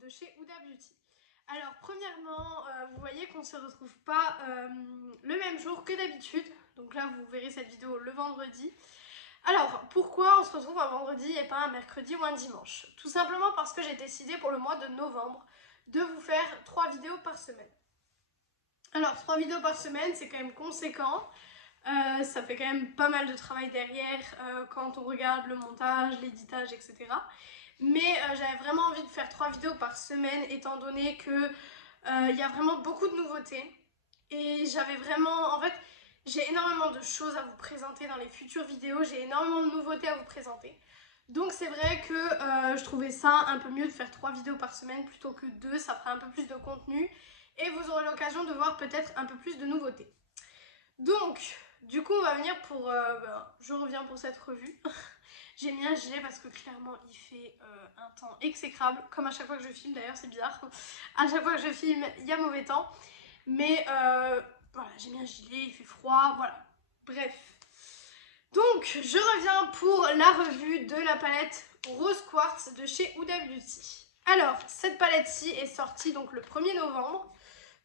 de chez Huda Beauty. Alors premièrement, vous voyez qu'on ne se retrouve pas le même jour que d'habitude. Donc là vous verrez cette vidéo le vendredi. Alors pourquoi on se retrouve un vendredi et pas un mercredi ou un dimanche? Tout simplement parce que j'ai décidé pour le mois de novembre de vous faire 3 vidéos par semaine. Alors 3 vidéos par semaine c'est quand même conséquent. Ça fait quand même pas mal de travail derrière quand on regarde le montage, l'éditage, etc. Mais j'avais vraiment envie de faire 3 vidéos par semaine étant donné que y a vraiment beaucoup de nouveautés. Et j'avais vraiment, en fait, j'ai énormément de choses à vous présenter dans les futures vidéos, j'ai énormément de nouveautés à vous présenter. Donc c'est vrai que je trouvais ça un peu mieux de faire 3 vidéos par semaine plutôt que 2, ça fera un peu plus de contenu et vous aurez l'occasion de voir peut-être un peu plus de nouveautés. Donc, du coup on va venir pour, je reviens pour cette revue. J'ai mis un gilet parce que clairement il fait un temps exécrable, comme à chaque fois que je filme d'ailleurs, c'est bizarre. À chaque fois que je filme, il y a mauvais temps. Mais voilà, j'ai mis un gilet, il fait froid, voilà. Bref. Donc, je reviens pour la revue de la palette Rose Quartz de chez Huda Beauty. Alors, cette palette-ci est sortie donc le 1er novembre.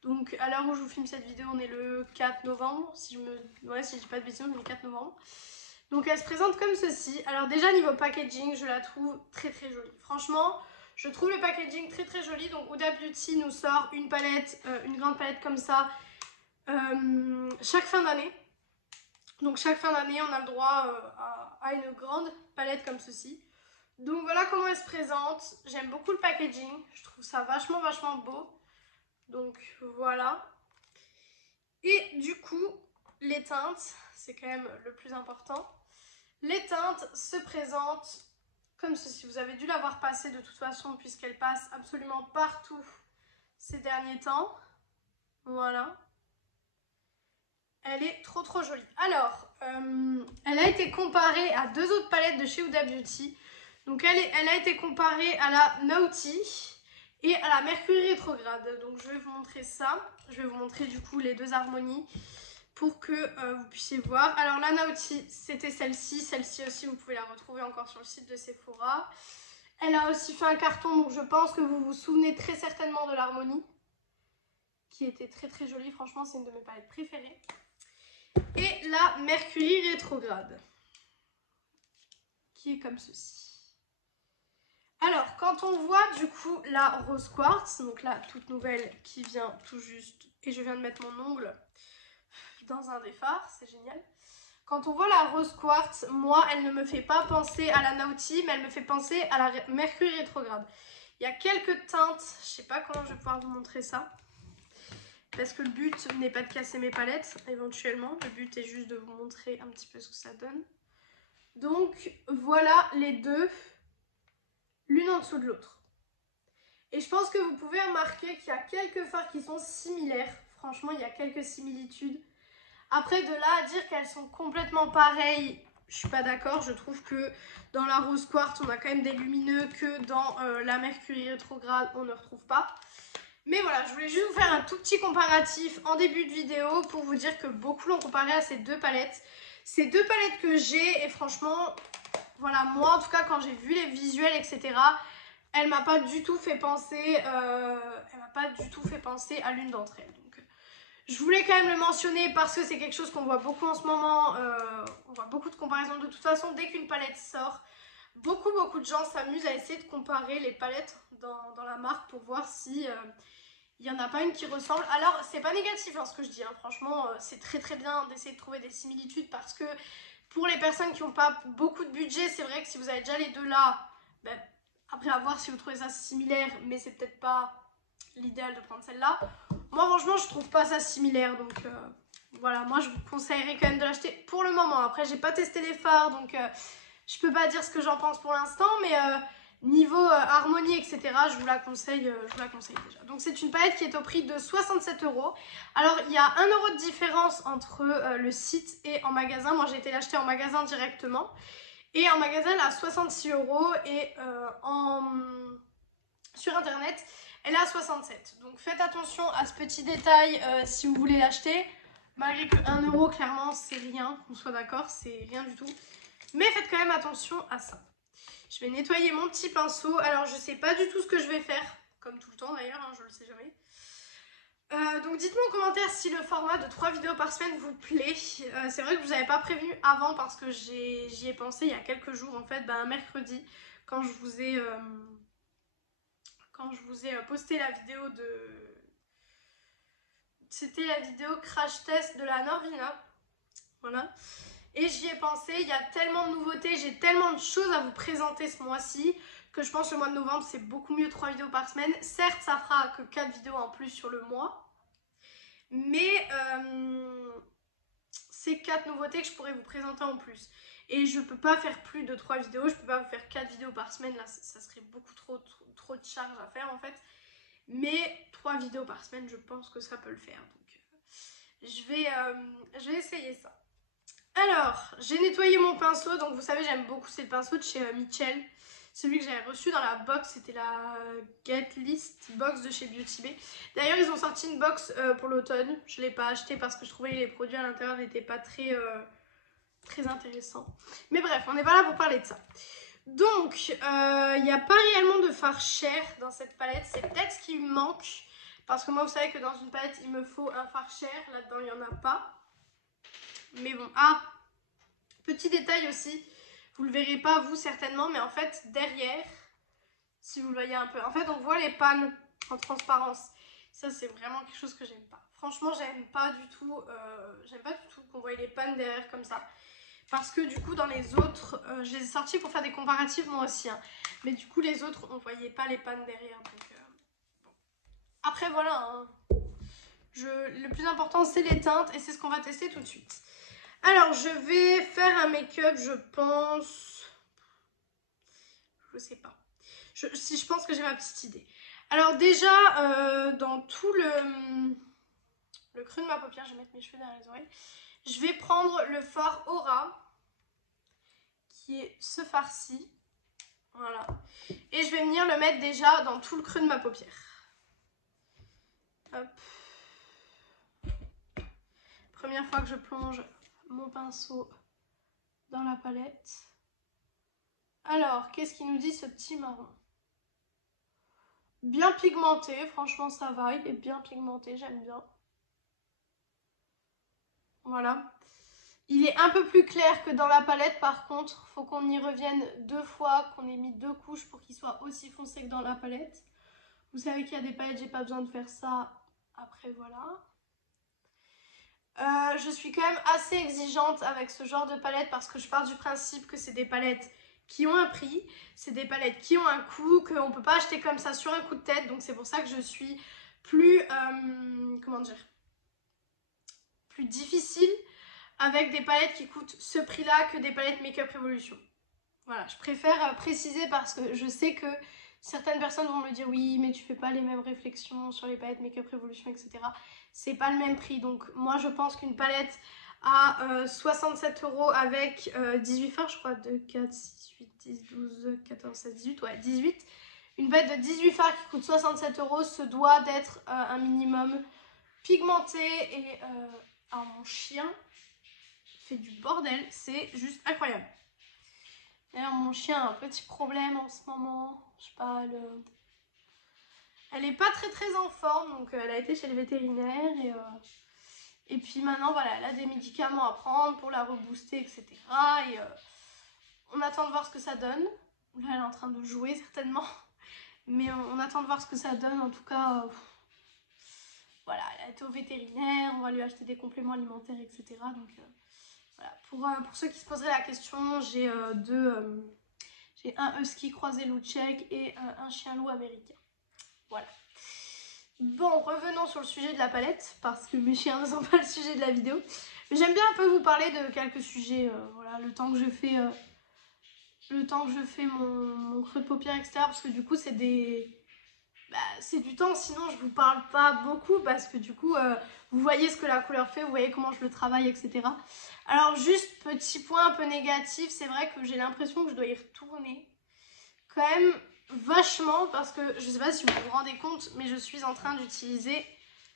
Donc, à l'heure où je vous filme cette vidéo, on est le 4 novembre. Si je dis pas de bêtises, on est le 4 novembre. Donc elle se présente comme ceci. Alors déjà niveau packaging, je la trouve très très jolie. Franchement, je trouve le packaging très très joli. Donc Huda Beauty nous sort une palette, une grande palette comme ça, chaque fin d'année. Donc chaque fin d'année, on a le droit à une grande palette comme ceci. Donc voilà comment elle se présente. J'aime beaucoup le packaging. Je trouve ça vachement beau. Donc voilà. Et du coup, les teintes, c'est quand même le plus important. Les teintes se présentent comme ceci. Vous avez dû la voir passer de toute façon puisqu'elle passe absolument partout ces derniers temps. Voilà. Elle est trop jolie. Alors, elle a été comparée à 2 autres palettes de chez Huda Beauty. Donc elle a été comparée à la Naughty et à la Mercury rétrograde. Donc je vais vous montrer ça. Je vais vous montrer du coup les 2 harmonies pour que vous puissiez voir. Alors la Naughty, c'était celle-ci. Celle-ci aussi, vous pouvez la retrouver encore sur le site de Sephora. Elle a aussi fait un carton, donc je pense que vous vous souvenez très certainement de l'harmonie, qui était très jolie. Franchement, c'est une de mes palettes préférées. Et la Mercury rétrograde, qui est comme ceci. Alors, quand on voit du coup la Rose Quartz, donc la toute nouvelle qui vient tout juste, et je viens de mettre mon ongle dans un des fards, c'est génial. Quand on voit la Rose Quartz, moi, elle ne me fait pas penser à la Naughty, mais elle me fait penser à la Mercury rétrograde. Il y a quelques teintes, je sais pas comment je vais pouvoir vous montrer ça, parce que le but n'est pas de casser mes palettes, éventuellement. Le but est juste de vous montrer un petit peu ce que ça donne. Donc, voilà les deux, l'une en dessous de l'autre. Et je pense que vous pouvez remarquer qu'il y a quelques fards qui sont similaires. Franchement, il y a quelques similitudes. Après, de là à dire qu'elles sont complètement pareilles, je suis pas d'accord. Je trouve que dans la Rose Quartz, on a quand même des lumineux que dans la Mercury rétrograde, on ne retrouve pas. Mais voilà, je voulais juste vous faire un tout petit comparatif en début de vidéo pour vous dire que beaucoup l'ont comparé à ces 2 palettes. Ces 2 palettes que j'ai, et franchement, voilà, moi en tout cas, quand j'ai vu les visuels, etc., elle m'a pas du tout fait penser, à l'une d'entre elles. Donc, je voulais quand même le mentionner parce que c'est quelque chose qu'on voit beaucoup en ce moment. On voit beaucoup de comparaisons. De toute façon, dès qu'une palette sort, beaucoup de gens s'amusent à essayer de comparer les palettes dans la marque pour voir si il n'y en a pas une qui ressemble. Alors, c'est pas négatif ce que je dis. Hein. Franchement, c'est très bien d'essayer de trouver des similitudes parce que pour les personnes qui n'ont pas beaucoup de budget, c'est vrai que si vous avez déjà les 2 là, ben, après à voir si vous trouvez ça similaire, mais c'est peut-être pas l'idéal de prendre celle-là. Moi franchement je trouve pas ça similaire, donc voilà, moi je vous conseillerais quand même de l'acheter pour le moment. Après j'ai pas testé les fards, donc je peux pas dire ce que j'en pense pour l'instant, mais niveau harmonie etc, je vous la conseille déjà. Donc c'est une palette qui est au prix de 67 €. Alors il y a 1 € de différence entre le site et en magasin. Moi j'ai été l'acheter en magasin directement. Et en magasin, elle est à 66 € et sur internet, elle est à 67. Donc faites attention à ce petit détail si vous voulez l'acheter. Malgré que 1 € clairement, c'est rien, qu'on soit d'accord, c'est rien du tout. Mais faites quand même attention à ça. Je vais nettoyer mon petit pinceau. Alors je sais pas du tout ce que je vais faire comme tout le temps d'ailleurs, hein, je le sais jamais. Donc dites-moi en commentaire si le format de 3 vidéos par semaine vous plaît. C'est vrai que je vous avais pas prévenu avant parce que j'y ai pensé il y a quelques jours en fait, un mercredi, quand je vous ai posté la vidéo de... C'était la vidéo crash test de la Norvina. Voilà. Et j'y ai pensé, il y a tellement de nouveautés, j'ai tellement de choses à vous présenter ce mois-ci que je pense que le mois de novembre c'est beaucoup mieux 3 vidéos par semaine. Certes, ça fera que 4 vidéos en plus sur le mois. Mais c'est 4 nouveautés que je pourrais vous présenter en plus. Et je peux pas faire plus de 3 vidéos, je peux pas vous faire 4 vidéos par semaine, là ça serait beaucoup trop de charge à faire en fait. Mais 3 vidéos par semaine, je pense que ça peut le faire. Donc je vais essayer ça. Alors, j'ai nettoyé mon pinceau, donc vous savez j'aime beaucoup ces pinceaux de chez Mitchell. Celui que j'avais reçu dans la box, c'était la Get List box de chez Beauty Bay. D'ailleurs, ils ont sorti une box pour l'automne. Je ne l'ai pas acheté parce que je trouvais que les produits à l'intérieur n'étaient pas très intéressants. Mais bref, on n'est pas là pour parler de ça. Donc, il n'y a pas réellement de fard cher dans cette palette. C'est peut-être ce qui me manque. Parce que moi, vous savez que dans une palette, il me faut un fard cher. Là-dedans, il n'y en a pas. Mais bon, petit détail aussi. Vous le verrez pas vous certainement, mais en fait derrière, si vous le voyez un peu, en fait on voit les pannes en transparence. Ça c'est vraiment quelque chose que j'aime pas. Franchement j'aime pas du tout qu'on voie les pannes derrière comme ça. Parce que du coup dans les autres, je les ai sortis pour faire des comparatifs moi aussi. Hein. Mais du coup les autres on voyait pas les pannes derrière. Donc, bon. Après voilà, hein. Le plus important c'est les teintes et c'est ce qu'on va tester tout de suite. Alors, je vais faire un make-up, je pense... Je sais pas. Je pense que j'ai ma petite idée. Alors déjà, dans tout le creux de ma paupière, je vais mettre mes cheveux derrière les oreilles. Je vais prendre le fard Aura, qui est ce fard-ci. Voilà. Et je vais venir le mettre déjà dans tout le creux de ma paupière. Hop. Première fois que je plonge mon pinceau dans la palette. Alors, qu'est-ce qu'il nous dit ce petit marron? Bien pigmenté, franchement ça va, il est bien pigmenté, j'aime bien. Voilà. Il est un peu plus clair que dans la palette par contre, faut qu'on y revienne 2 fois, qu'on ait mis 2 couches pour qu'il soit aussi foncé que dans la palette. Vous savez qu'il y a des palettes, j'ai pas besoin de faire ça, après voilà. Je suis quand même assez exigeante avec ce genre de palette parce que je pars du principe que c'est des palettes qui ont un prix, c'est des palettes qui ont un coût, qu'on ne peut pas acheter comme ça sur un coup de tête, donc c'est pour ça que je suis plus, comment dire, plus difficile avec des palettes qui coûtent ce prix-là que des palettes Make-up Revolution. Voilà, je préfère préciser parce que je sais que certaines personnes vont me dire oui, mais tu fais pas les mêmes réflexions sur les palettes Make-up Revolution, etc. C'est pas le même prix, donc moi je pense qu'une palette à 67 € avec 18 fards, je crois, 2, 4, 6, 8, 10, 12, 14, 16, 18, ouais, 18. Une palette de 18 fards qui coûte 67 € se doit d'être un minimum pigmenté et... alors mon chien fait du bordel, c'est juste incroyable. D'ailleurs mon chien a un petit problème en ce moment, je sais pas, elle est pas très en forme, donc elle a été chez le vétérinaire et puis maintenant voilà, elle a des médicaments à prendre pour la rebooster, etc. Et on attend de voir ce que ça donne. Là elle est en train de jouer certainement, mais on attend de voir ce que ça donne. En tout cas, voilà, elle a été au vétérinaire, on va lui acheter des compléments alimentaires, etc. Donc voilà, pour ceux qui se poseraient la question, j'ai j'ai un husky croisé loup tchèque et un chien loup américain. Voilà. Bon, revenons sur le sujet de la palette, parce que mes chiens ne sont pas le sujet de la vidéo. Mais j'aime bien un peu vous parler de quelques sujets, voilà, le temps que je fais mon creux de paupière, etc. Parce que du coup, c'est du temps, sinon je vous parle pas beaucoup, parce que du coup, vous voyez ce que la couleur fait, vous voyez comment je le travaille, etc. Alors juste, petit point un peu négatif, c'est vrai que j'ai l'impression que je dois y retourner quand même vachement, parce que je sais pas si vous vous rendez compte, mais je suis en train d'utiliser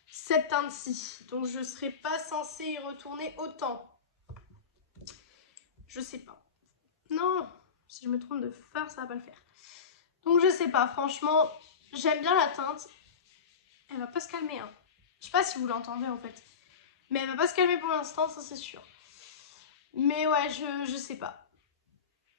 cette teinte-ci. Donc je serais pas censée y retourner autant. Je sais pas. Non, si je me trompe de fard, ça va pas le faire. Donc je sais pas, franchement, J'aime bien la teinte. Elle va pas se calmer, hein. Je sais pas si vous l'entendez en fait. Mais elle va pas se calmer pour l'instant, ça c'est sûr. Mais ouais, je sais pas.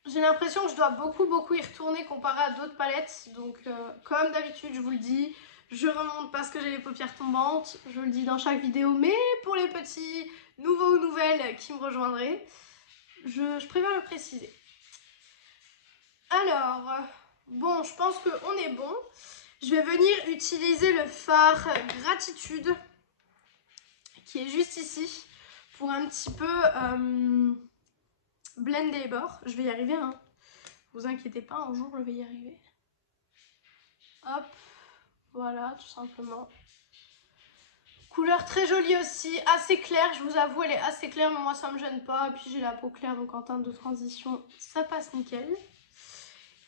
J'ai l'impression que je dois beaucoup y retourner comparé à d'autres palettes. Donc comme d'habitude, je vous le dis, je remonte parce que j'ai les paupières tombantes. Je le dis dans chaque vidéo. Mais pour les petits nouveaux ou nouvelles qui me rejoindraient, je préfère le préciser. Alors, bon, je pense qu'on est bon. Je vais venir utiliser le fard Gratitude qui est juste ici pour un petit peu blender les bords. Je vais y arriver, hein. Vous inquiétez pas, un jour je vais y arriver. Hop, voilà, tout simplement. Couleur très jolie aussi, assez claire, je vous avoue, elle est assez claire, mais moi ça me gêne pas. Et puis j'ai la peau claire, donc en teinte de transition, ça passe nickel.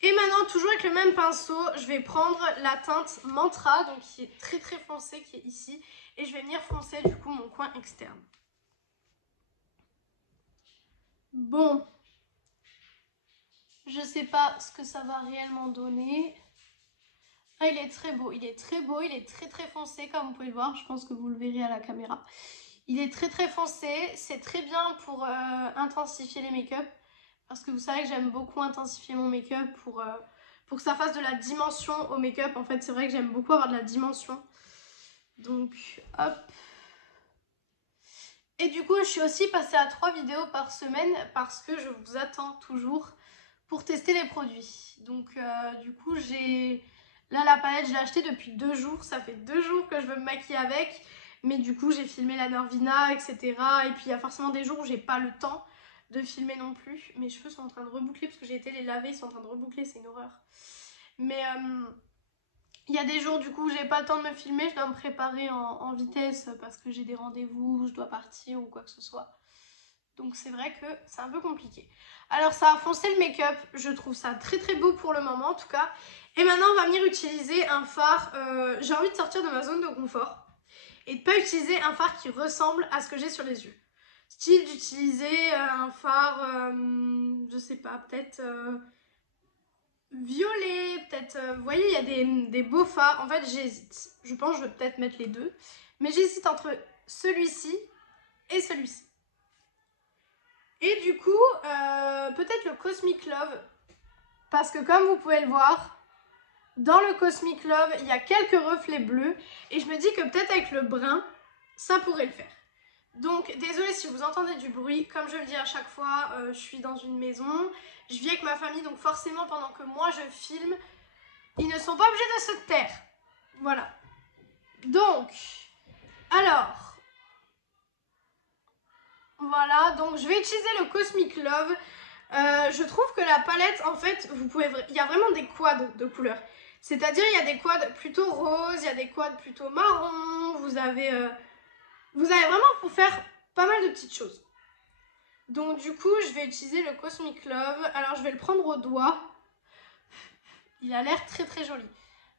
Et maintenant, toujours avec le même pinceau, je vais prendre la teinte Mantra, donc qui est très foncée, qui est ici. Et je vais venir foncer du coup mon coin externe. Bon, je sais pas ce que ça va réellement donner. Ah, il est très beau, il est très beau, il est très foncé comme vous pouvez le voir. Je pense que vous le verrez à la caméra. Il est très foncé, c'est très bien pour intensifier les make-up. Parce que vous savez que j'aime beaucoup intensifier mon make-up pour que ça fasse de la dimension au make-up. En fait, c'est vrai que j'aime beaucoup avoir de la dimension. Donc, hop. Et du coup, je suis aussi passée à 3 vidéos par semaine parce que je vous attends toujours pour tester les produits. Donc, du coup, là, la palette, je l'ai achetée depuis 2 jours. Ça fait 2 jours que je veux me maquiller avec. Mais du coup, j'ai filmé la Norvina, etc. Et puis, il y a forcément des jours où j'ai pas le temps de filmer non plus. Mes cheveux sont en train de reboucler parce que j'ai été les laver. Ils sont en train de reboucler, c'est une horreur. Mais il y a des jours du coup où j'ai pas le temps de me filmer, je dois me préparer en vitesse parce que j'ai des rendez-vous, je dois partir ou quoi que ce soit. Donc c'est vrai que c'est un peu compliqué. Alors ça a foncé le make-up, je trouve ça très beau pour le moment en tout cas. Et maintenant on va venir utiliser un fard, j'ai envie de sortir de ma zone de confort et de pas utiliser un fard qui ressemble à ce que j'ai sur les yeux. Style d'utiliser un fard, je sais pas, peut-être violet, peut-être, vous voyez, il y a des beaux fards. En fait, j'hésite. Je pense que je vais peut-être mettre les deux. Mais j'hésite entre celui-ci et celui-ci. Et du coup, peut-être le Cosmic Love. Parce que comme vous pouvez le voir, dans le Cosmic Love, il y a quelques reflets bleus. Et je me dis que peut-être avec le brun, ça pourrait le faire. Donc, désolée si vous entendez du bruit. Comme je le dis à chaque fois, je suis dans une maison. Je vis avec ma famille, donc forcément, pendant que moi je filme, ils ne sont pas obligés de se taire. Voilà. Donc, alors, voilà. Donc, je vais utiliser le Cosmic Love. Je trouve que la palette, en fait, il y a vraiment des quads de couleurs. C'est-à-dire, il y a des quads plutôt roses, il y a des quads plutôt marron. Vous avez vraiment pour faire pas mal de petites choses. Donc, du coup, je vais utiliser le Cosmic Love. Alors, je vais le prendre au doigt. Il a l'air très joli.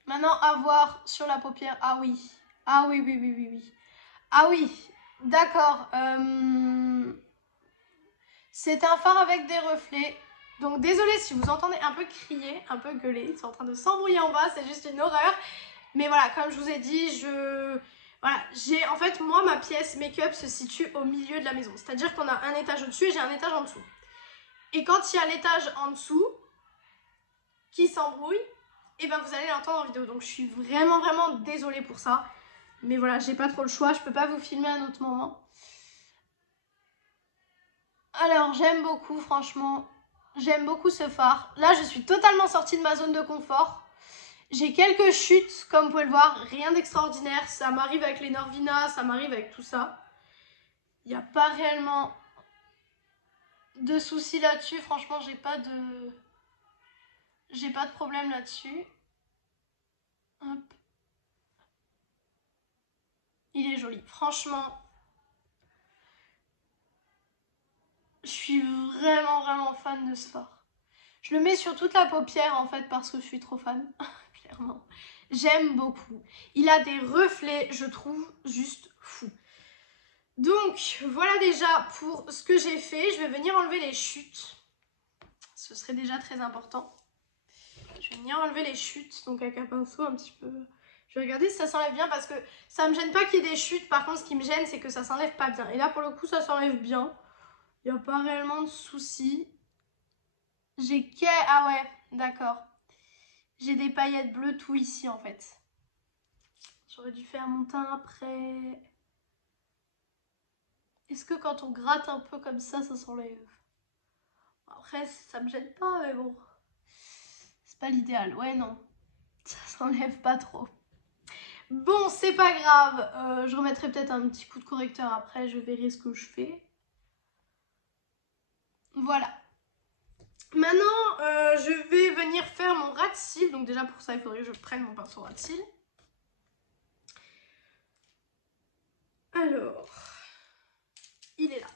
Maintenant, à voir sur la paupière. Ah oui. Ah oui. Ah oui, d'accord. C'est un fard avec des reflets. Donc, désolée si vous entendez un peu crier, un peu gueuler. Ils sont en train de s'embrouiller en bas, c'est juste une horreur. Mais voilà, comme je vous ai dit, voilà, en fait, moi, ma pièce make-up se situe au milieu de la maison. C'est-à-dire qu'on a un étage au-dessus et j'ai un étage en dessous. Et quand il y a l'étage en dessous qui s'embrouille, et ben vous allez l'entendre en vidéo. Donc je suis vraiment désolée pour ça. Mais voilà, j'ai pas trop le choix. Je peux pas vous filmer à un autre moment. Alors j'aime beaucoup, franchement. J'aime beaucoup ce fard. Là, je suis totalement sortie de ma zone de confort. J'ai quelques chutes, comme vous pouvez le voir. Rien d'extraordinaire. Ça m'arrive avec les Norvina, ça m'arrive avec tout ça. Il n'y a pas réellement de soucis là-dessus. Franchement, j'ai pas de problème là-dessus. Hop. Il est joli. Franchement, je suis vraiment fan de ce fard. Je le mets sur toute la paupière en fait parce que je suis trop fan. Clairement. J'aime beaucoup. Il a des reflets, je trouve, juste fou. Donc, voilà déjà pour ce que j'ai fait. Je vais venir enlever les chutes. Ce serait déjà très important. Je vais venir enlever les chutes, donc avec un pinceau un petit peu. Je vais regarder si ça s'enlève bien parce que ça me gêne pas qu'il y ait des chutes. Par contre, ce qui me gêne, c'est que ça s'enlève pas bien. Et là, pour le coup, ça s'enlève bien. Il n'y a pas réellement de soucis. Ah ouais, d'accord. J'ai des paillettes bleues tout ici, en fait. J'aurais dû faire mon teint après. Est-ce que quand on gratte un peu comme ça s'enlève? Après, ça me gêne pas, mais bon. C'est pas l'idéal. Ouais, non. Ça s'enlève pas trop. Bon, c'est pas grave. Je remettrai peut-être un petit coup de correcteur après. Je verrai ce que je fais. Voilà. Maintenant, je vais venir faire mon ras de cils. Donc déjà, pour ça, il faudrait que je prenne mon pinceau ras de cils. Alors, il est là.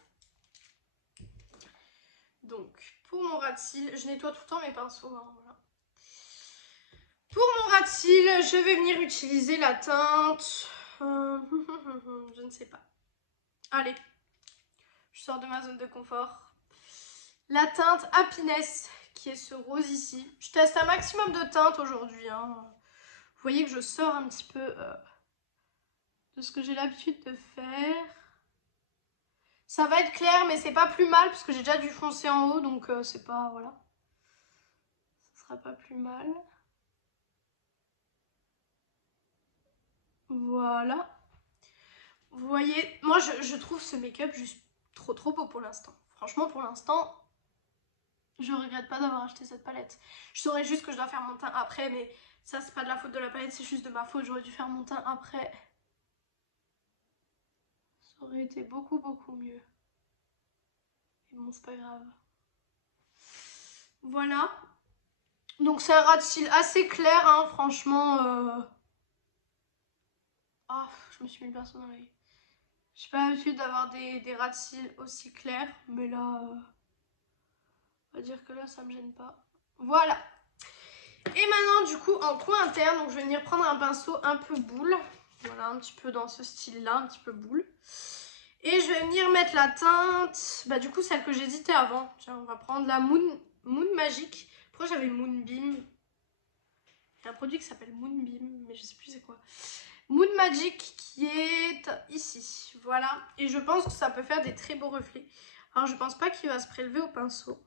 Donc, pour mon ras de cils, je nettoie tout le temps mes pinceaux. Hein, voilà. Pour mon ras de cils, je vais venir utiliser la teinte... je ne sais pas. Allez, je sors de ma zone de confort. La teinte Happiness, qui est ce rose ici. Je teste un maximum de teintes aujourd'hui. Hein. Vous voyez que je sors un petit peu de ce que j'ai l'habitude de faire. Ça va être clair, mais c'est pas plus mal parce que j'ai déjà du foncé en haut, donc c'est pas... Voilà. Ça sera pas plus mal. Voilà. Vous voyez, moi je trouve ce make-up juste trop beau pour l'instant. Franchement, pour l'instant, je regrette pas d'avoir acheté cette palette. Je saurais juste que je dois faire mon teint après, mais ça c'est pas de la faute de la palette, c'est juste de ma faute. J'aurais dû faire mon teint après. Ça aurait été beaucoup mieux. Et bon, c'est pas grave. Voilà. Donc c'est un ras de cils assez clair, hein, franchement. Oh, je me suis mis le pinceau dans l'œil. J'ai pas l'habitude d'avoir des ras de cils aussi clairs, mais là, on va dire que là, ça me gêne pas. Voilà. Et maintenant, du coup, en coin interne, donc je vais venir prendre un pinceau un peu boule. Voilà, un petit peu dans ce style-là, un petit peu boule. Et je vais venir mettre la teinte, bah du coup, celle que j'hésitais avant. Tiens, on va prendre la Moon Magic. Pourquoi j'avais Moonbeam? Il y a un produit qui s'appelle Moonbeam, mais je sais plus c'est quoi. Moon Magic qui est ici, voilà. Et je pense que ça peut faire des très beaux reflets. Alors je pense pas qu'il va se prélever au pinceau.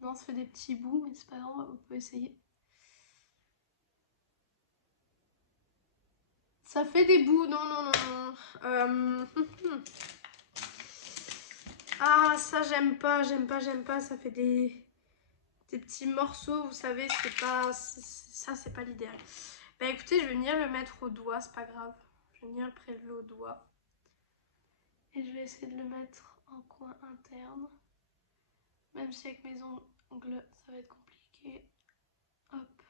Non, ça fait des petits bouts, mais c'est pas grave, on peut essayer. Ça fait des bouts, non. Ah, ça j'aime pas, ça fait des petits morceaux, vous savez, c'est pas... Ça, c'est pas l'idéal. Bah écoutez, je vais venir le mettre au doigt, c'est pas grave. Je vais venir le prélever au doigt. Et je vais essayer de le mettre en coin interne. Même si avec mes ongles, ça va être compliqué. Hop.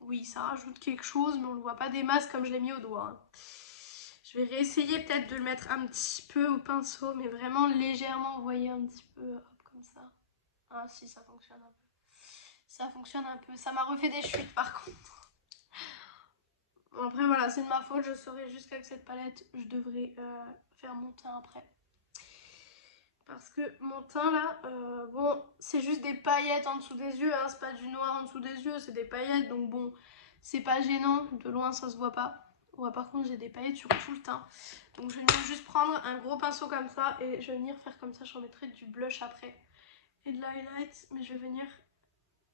Oui, ça rajoute quelque chose, mais on ne le voit pas des masses comme je l'ai mis au doigt. Hein. Je vais réessayer peut-être de le mettre un petit peu au pinceau, mais vraiment légèrement, vous voyez, un petit peu, hop, comme ça. Ah si, ça fonctionne un peu. Ça fonctionne un peu. Ça m'a refait des chutes par contre. Bon, après voilà, c'est de ma faute. Je saurais juste qu'avec cette palette, je devrais faire mon teint après. Parce que mon teint là, bon, c'est juste des paillettes en dessous des yeux. Hein, c'est pas du noir en dessous des yeux, c'est des paillettes. Donc bon, c'est pas gênant. De loin, ça se voit pas. Ouais, par contre, j'ai des paillettes sur tout le teint. Donc je vais venir juste prendre un gros pinceau comme ça. Et je vais venir faire comme ça. Je remettrai du blush après. Et de l'highlight. Mais je vais venir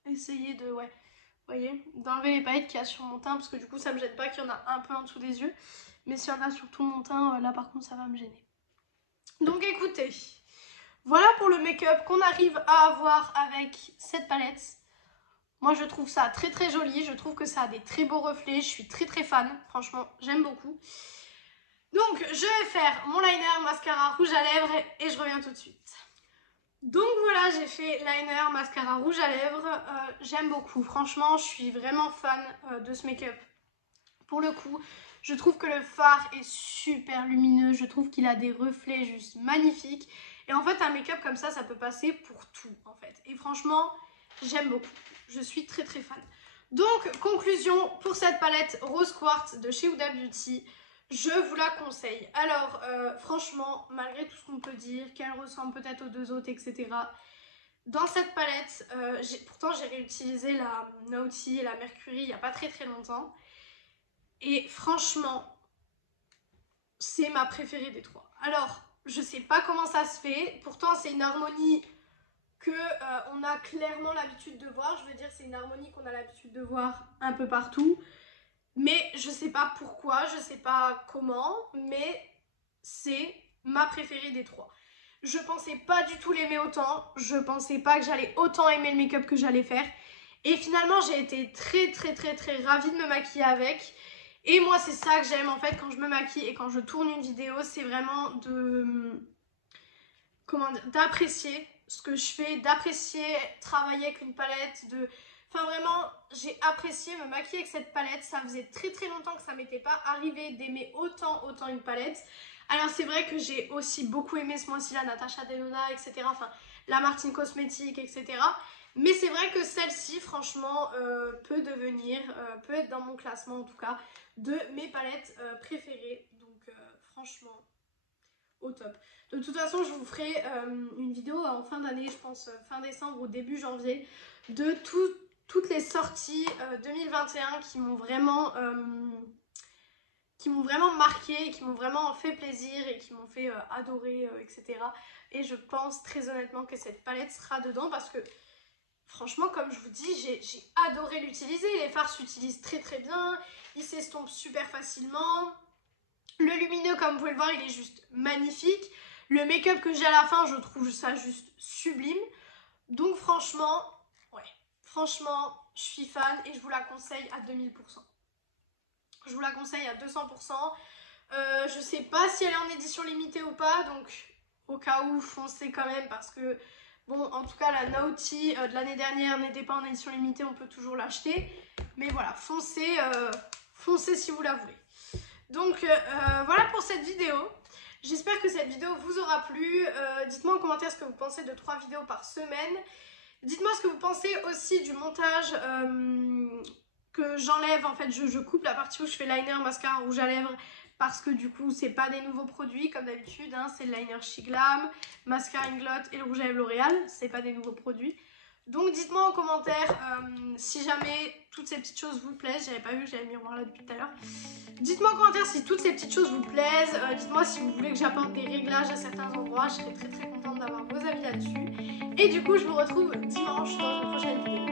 essayer de, ouais, vous voyez, d'enlever les paillettes qu'il y a sur mon teint, parce que du coup ça me gêne pas qu'il y en a un peu en dessous des yeux, mais s'il y en a sur tout mon teint, là par contre ça va me gêner. Donc écoutez, voilà pour le make-up qu'on arrive à avoir avec cette palette. Moi je trouve ça très joli, je trouve que ça a des très beaux reflets, je suis très fan, franchement j'aime beaucoup. Donc je vais faire mon liner, mascara, rouge à lèvres et je reviens tout de suite. Donc voilà, j'ai fait liner, mascara, rouge à lèvres, j'aime beaucoup, franchement je suis vraiment fan de ce make-up. Pour le coup, je trouve que le fard est super lumineux, je trouve qu'il a des reflets juste magnifiques. Et en fait un make-up comme ça peut passer pour tout en fait. Et franchement, j'aime beaucoup, je suis très fan. Donc conclusion pour cette palette Rose Quartz de chez Huda Beauty. Je vous la conseille. Alors, franchement, malgré tout ce qu'on peut dire, qu'elle ressemble peut-être aux deux autres, etc. Dans cette palette, pourtant j'ai réutilisé la Naughty et la Mercury il n'y a pas très longtemps. Et franchement, c'est ma préférée des trois. Alors, je sais pas comment ça se fait. Pourtant, c'est une harmonie que on a clairement l'habitude de voir. Je veux dire, c'est une harmonie qu'on a l'habitude de voir un peu partout. Mais je sais pas pourquoi, je sais pas comment, mais c'est ma préférée des trois. Je pensais pas du tout l'aimer autant, je pensais pas que j'allais autant aimer le make-up que j'allais faire. Et finalement, j'ai été très ravie de me maquiller avec. Et moi, c'est ça que j'aime en fait quand je me maquille et quand je tourne une vidéo, c'est vraiment d'apprécier ce que je fais, d'apprécier travailler avec une palette, enfin vraiment, j'ai apprécié me maquiller avec cette palette. Ça faisait très longtemps que ça m'était pas arrivé d'aimer autant une palette. Alors c'est vrai que j'ai aussi beaucoup aimé ce mois-ci la Natasha Denona, etc. Enfin, la Martine Cosmetics, etc. Mais c'est vrai que celle-ci, franchement, peut être dans mon classement en tout cas, de mes palettes préférées. Donc franchement, au top. De toute façon, je vous ferai une vidéo en fin d'année, je pense fin décembre ou début janvier, de toutes les sorties 2021 qui m'ont vraiment marqué, qui m'ont vraiment fait plaisir et qui m'ont fait adorer, etc. Et je pense très honnêtement que cette palette sera dedans parce que franchement, comme je vous dis, j'ai adoré l'utiliser. Les fards s'utilisent très bien, ils s'estompent super facilement. Le lumineux, comme vous pouvez le voir, il est juste magnifique. Le make-up que j'ai à la fin, je trouve ça juste sublime. Donc franchement, ouais, franchement, je suis fan et je vous la conseille à 2000%. Je vous la conseille à 200%. Je sais pas si elle est en édition limitée ou pas, donc au cas où, foncez quand même parce que, bon, en tout cas, la Naughty de l'année dernière n'était pas en édition limitée, on peut toujours l'acheter. Mais voilà, foncez si vous la voulez. Donc voilà pour cette vidéo. J'espère que cette vidéo vous aura plu. Dites-moi en commentaire ce que vous pensez de 3 vidéos par semaine. Dites-moi ce que vous pensez aussi du montage que j'enlève. En fait, je coupe la partie où je fais liner, mascara, rouge à lèvres. Parce que du coup, c'est pas des nouveaux produits comme d'habitude. Hein, c'est le liner She Glam, mascara Inglot et le rouge à lèvres L'Oréal. C'est pas des nouveaux produits. Donc dites-moi en commentaire si jamais toutes ces petites choses vous plaisent. J'avais pas vu que j'avais le miroir là depuis tout à l'heure. Dites-moi en commentaire si toutes ces petites choses vous plaisent. Dites-moi si vous voulez que j'apporte des réglages à certains endroits. Je serais très contente d'avoir vos avis là-dessus. Et du coup, je vous retrouve dimanche dans une prochaine vidéo.